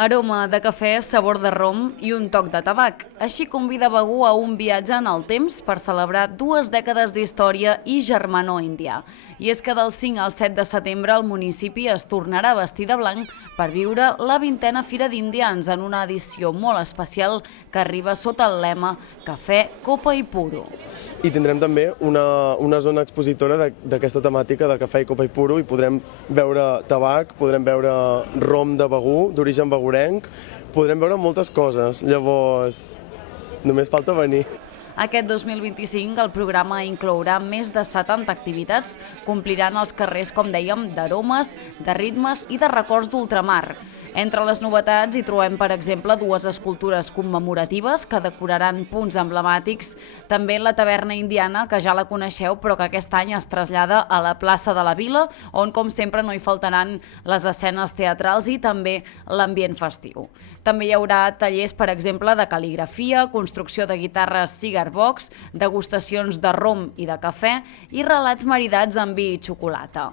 Aroma de cafè, sabor de rom i un toc de tabac. Així convida Begur a un viatge en el temps per celebrar 2 dècades d'història i germanor indià. I és que del 5 al 7 de setembre el municipi es tornarà a vestir de blanc per viure la 20a Fira d'Indians en una edició molt especial que arriba sota el lema Cafè, Copa i Puro. I tindrem també una zona expositora d'aquesta temàtica de cafè i copa i puro i podrem veure tabac, podrem veure rom de Begur, d'origen begurenc, podrem veure moltes coses, llavors només falta venir. Aquest 2025 el programa inclourà més de 70 activitats, compliran els carrers, com dèiem, d'aromes, de ritmes i de records d'ultramar. Entre les novetats hi trobem, per exemple, 2 escultures commemoratives que decoraran punts emblemàtics, també la taverna indiana, que ja la coneixeu, però que aquest any es trasllada a la plaça de la Vila, on, com sempre, no hi faltaran les escenes teatrals i també l'ambient festiu. També hi haurà tallers, per exemple, de cal·ligrafia, construcció de guitarres cigar box, degustacions de rom i de cafè i relats maridats amb vi i xocolata.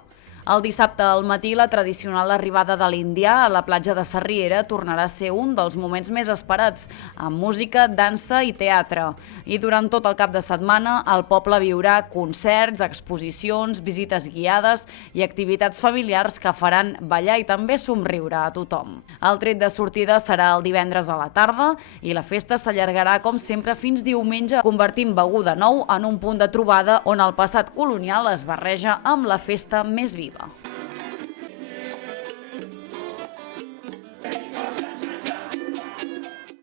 El dissabte al matí, la tradicional arribada de l'indià a la platja de Sarriera tornarà a ser un dels moments més esperats, amb música, dansa i teatre. I durant tot el cap de setmana, el poble viurà concerts, exposicions, visites guiades i activitats familiars que faran ballar i també somriure a tothom. El tret de sortida serà el divendres a la tarda i la festa s'allargarà, com sempre, fins diumenge, convertint Begur de nou en un punt de trobada on el passat colonial es barreja amb la festa més viva.